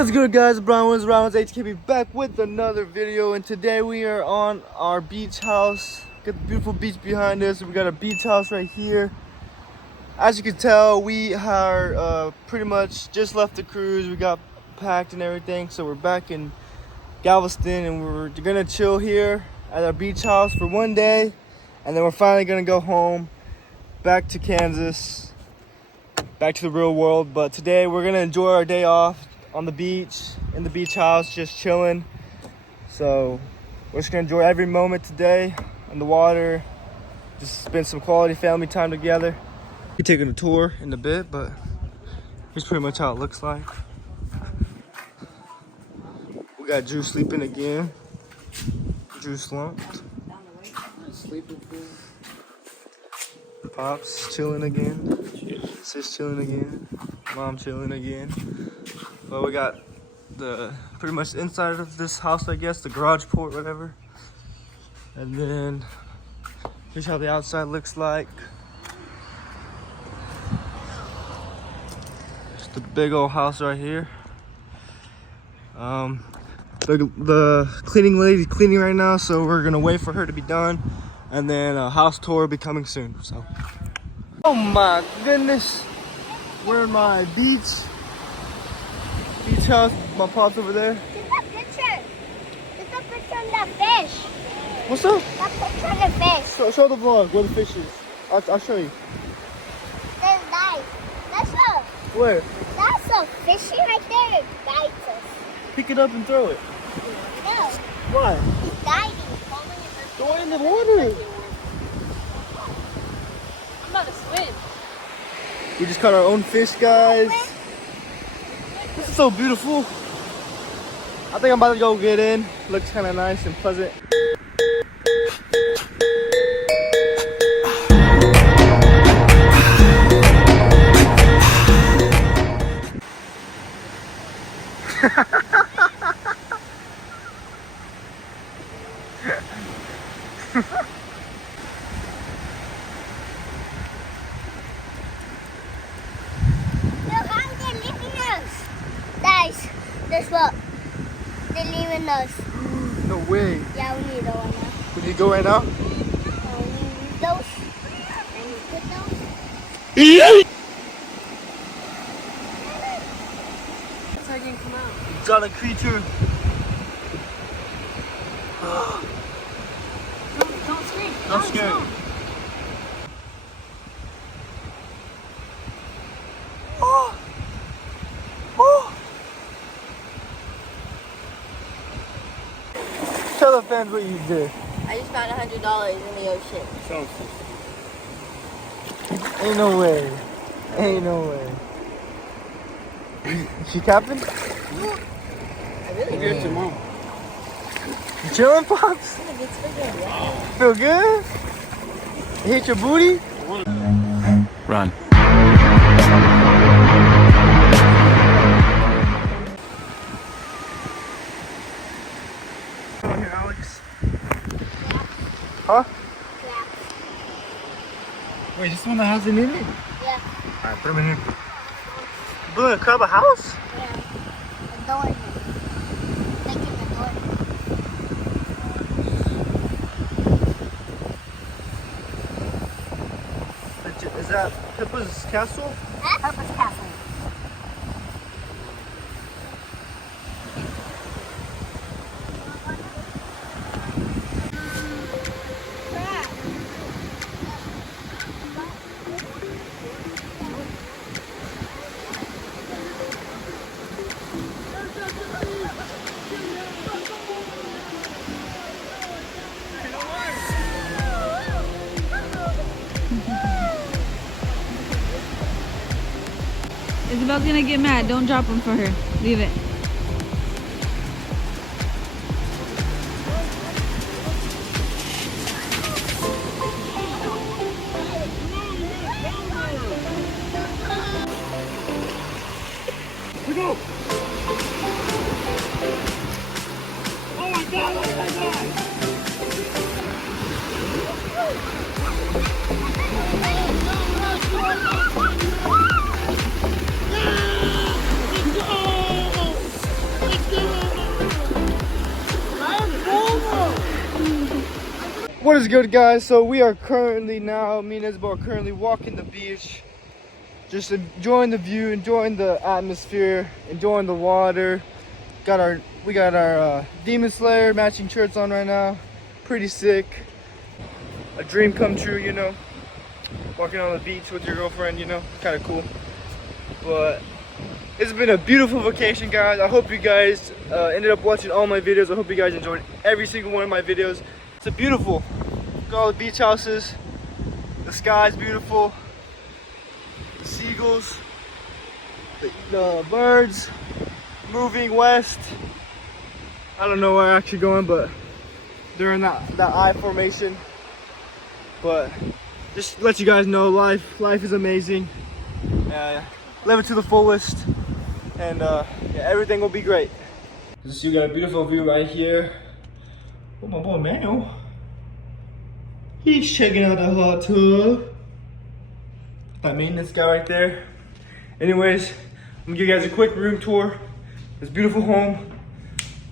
What's good, guys? Brian Wins Rounds HKB back with another video, and today we are on our beach house. Got the beautiful beach behind us. We got a beach house right here. As you can tell, we are pretty much just left the cruise. We got packed and everything, so we're back in Galveston, and we're gonna chill here at our beach house for one day, and then we're finally gonna go home, back to Kansas, back to the real world. But today we're gonna enjoy our day off on the beach, in the beach house, just chilling. So we're just gonna enjoy every moment today on the water, just spend some quality family time together. We're taking a tour in a bit, but here's pretty much how it looks like. We got Drew sleeping again. Drew slumped. Pops chilling again. Sis chilling again. Mom chilling again. Well, we got the pretty much inside of this house, I guess, the garage port, whatever. And then here's how the outside looks like. Just a big old house right here. The cleaning lady's cleaning right now, so we're gonna wait for her to be done, and then a house tour will be coming soon. So, oh my goodness, we're in my beach house. My pop's over there. There's a picture. There's a picture of the fish. What's up? That picture of the fish. Show the vlog where the fish is. I'll show you. There's nice. That's a Where? that's a fishy right there. It bites us. Pick it up and throw it. No, Why? he's diving. Throw it in the water. I'm about to swim. We just caught our own fish, guys. This is so beautiful. I think I'm about to go get in. Looks kind of nice and pleasant. Look how they're leaving us. Guys, guess what? They're leaving us. No way. Yeah, we need to go now. We need to go right now? We need those. And you put those. That's how I can come out. Got a creature. Don't scream. I'm scared. Oh. Oh. Tell the fans what you did. I just found $100 in the ocean. Ain't no way. Ain't no way. She capping? I really did. Your mom. You chilling, Pops? Feel good? You hit your booty? Run. Here, Alex. Huh? Yeah. Wait, this one that has an in it? Yeah. Alright, put him in here. You building a crab a house? Yeah. The door here. Making the door. Is that Pippa's castle? Purpose Castle. Isabel's gonna get mad. Don't drop him for her. Leave it. Go! Oh my god, look at that guy! What is good, guys? So we are currently now, me and Isabel are currently walking the beach, just enjoying the view, enjoying the atmosphere, enjoying the water. We got our Demon Slayer matching shirts on right now. Pretty sick. A dream come true, you know. Walking on the beach with your girlfriend, you know, kind of cool. But it's been a beautiful vacation, guys. I hope you guys ended up watching all my videos. I hope you guys enjoyed every single one of my videos. It's a beautiful. Look at all the beach houses. The sky's beautiful. The seagulls. The birds moving west. I don't know where I'm actually going, but they're in that I formation. But just to let you guys know, life is amazing. Live it to the fullest, and yeah, everything will be great. So you got a beautiful view right here. Oh, my boy Manuel. He's checking out the hot tub. That maintenance guy right there. Anyways, I'm gonna give you guys a quick room tour. This beautiful home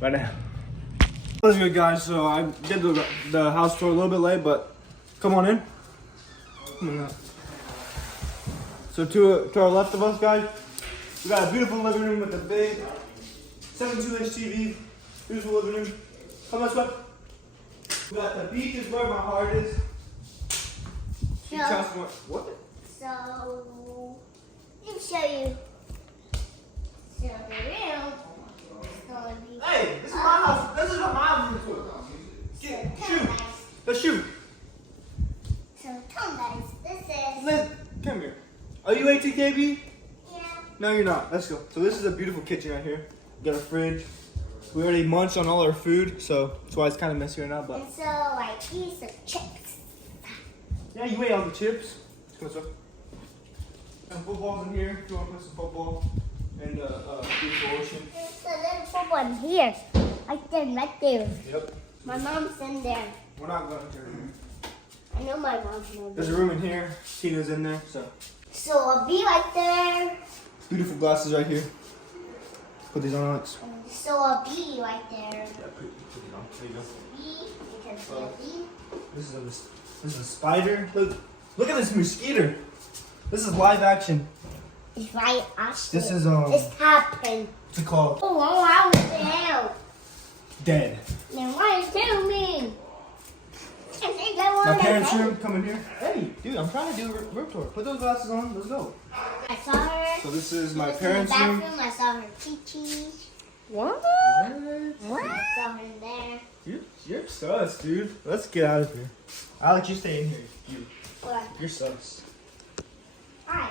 right now. What's good, guys? So I did the house tour a little bit late, but come on in. Come on out. So to our left of us, guys, we got a beautiful living room with a big 72-inch TV. Beautiful living room. Come on, sweat. We got the beach is where my heart is. Beach house, what? So, let me show you. So the room is going to be. Hey, this is my house. This is my room tour. Shoot. Let's shoot. So come guys, this is. Liz, come here. Are you 18 KB? Yeah. No, you're not. Let's go. So this is a beautiful kitchen right here. We got a fridge. We already munched on all our food, so that's why it's kind of messy right now. But And so like these are chips. yeah, you ate all the chips. Come on, so. Some footballs in here. If you want to play some football and beautiful ocean. There's a little football in here. Right there. Yep. My mom's in there. We're not going to. I know my mom's in There's a there. room in here. Tina's in there. So So I'll be right there. beautiful glasses right here. Put these on, Alex. So I'll be right there. Yeah, put these on. There you go. B, you can see a B. This is a spider. Look at this mosquito. This is live action. It's right actually. This is It's happened. what's it called? Oh, I was there. Dead. Then why you tell me? I think I want My to parents' help. room. Come in here. Hey, dude, I'm trying to do a room tour. Put those glasses on. Let's go. I saw her. So this is my This is parents' the room. bathroom. I saw her Chi-Chi. What? What? I saw her there. You're sus, dude. Let's get out of here. Alex, you stay in here. What? You're sus. Hi.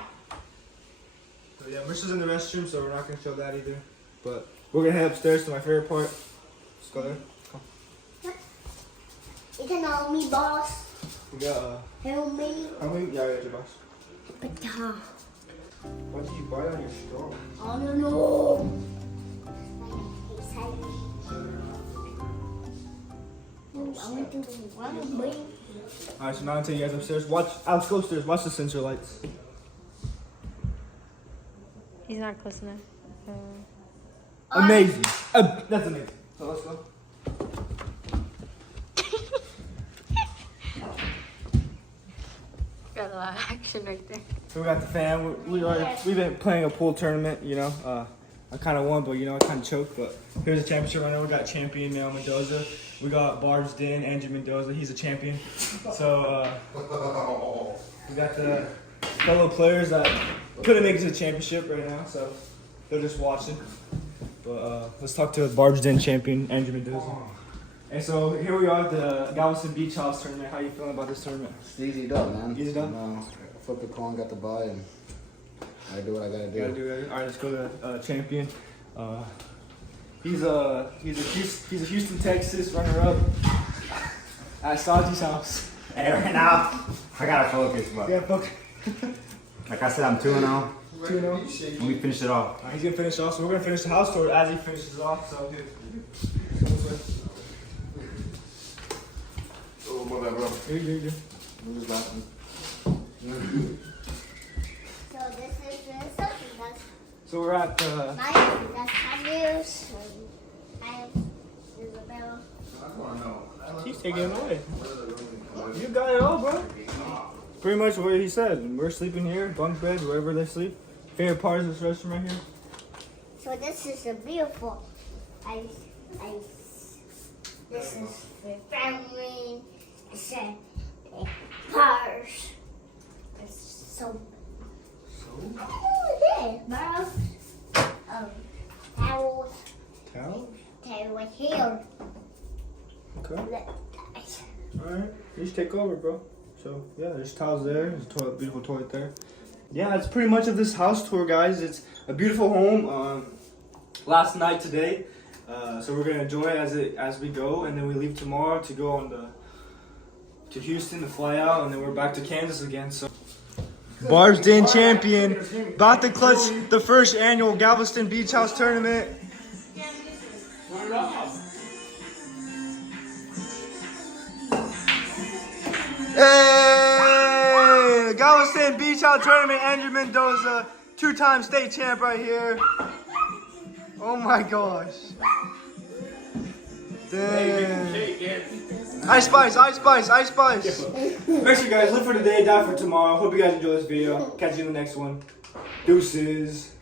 So yeah, Marissa's in the restroom, so we're not gonna show that either. But we're gonna head upstairs to my favorite part. Let's go there. Come. You can know me, boss. We got Help me. how many? Yeah, I got your box. But Why did you bite on your straw? I don't know. I want to run me. Alright, so now I'm taking you guys upstairs. Watch, Alex, go upstairs. Watch the sensor lights. He's not close enough. Amazing. That's amazing. So let's go. Got a lot of action right there. So we got the fan. We've been playing a pool tournament, you know. I kind of won, but you know, I kind of choked. But here's the championship right now. We got champion Mel Mendoza. We got barged in Andrew Mendoza. He's a champion. So we got the fellow players that couldn't make it to the championship right now, so they're just watching. But let's talk to barged in champion Andrew Mendoza. And so here we are at the Galveston Beach House tournament. How you feeling about this tournament? It's easy done, man. Easy done? Flip the coin, got the buy, and I do what I gotta do. Gotta do it. All right, let's go to champion. He's a Houston, Texas runner-up at Saji's house. Hey, right now, I gotta focus, but Yeah, fuck. like I said, I'm 2-0. 2-0. And we finished it off. He's gonna finish off, so we're gonna finish the house tour as he finishes off. So, Oh, my bad, bro. You're. I'm just laughing. So this is Minnesota. That's So we're at that's Andrews. I have Isabel. I wanna know. He's taking it away. You got it all, bro. Pretty much what he said. We're sleeping here, bunk beds, wherever they sleep. Favorite part of this restroom right here. So this is a beautiful this is for family. It's a cars. It's so. Oh, yeah, bro. Towels. Towels? Towel here. Okay. Look. Alright. You just take over, bro. So, yeah, there's towels there. There's a toilet, beautiful toilet there. Yeah, that's pretty much of this house tour, guys. It's a beautiful home. Last night today. So we're gonna enjoy it as we go, and then we leave tomorrow to go on to Houston to fly out, and then we're back to Kansas again. So Barb's Den champion, about to clutch the first annual Galveston Beach House tournament. Hey, Galveston Beach House tournament. Andrew Mendoza, 2-time state champ right here. Oh my gosh. Damn. Ice Spice, Ice Spice, Ice Spice. Make sure, guys, live for today, die for tomorrow. Hope you guys enjoy this video. Catch you in the next one. Deuces.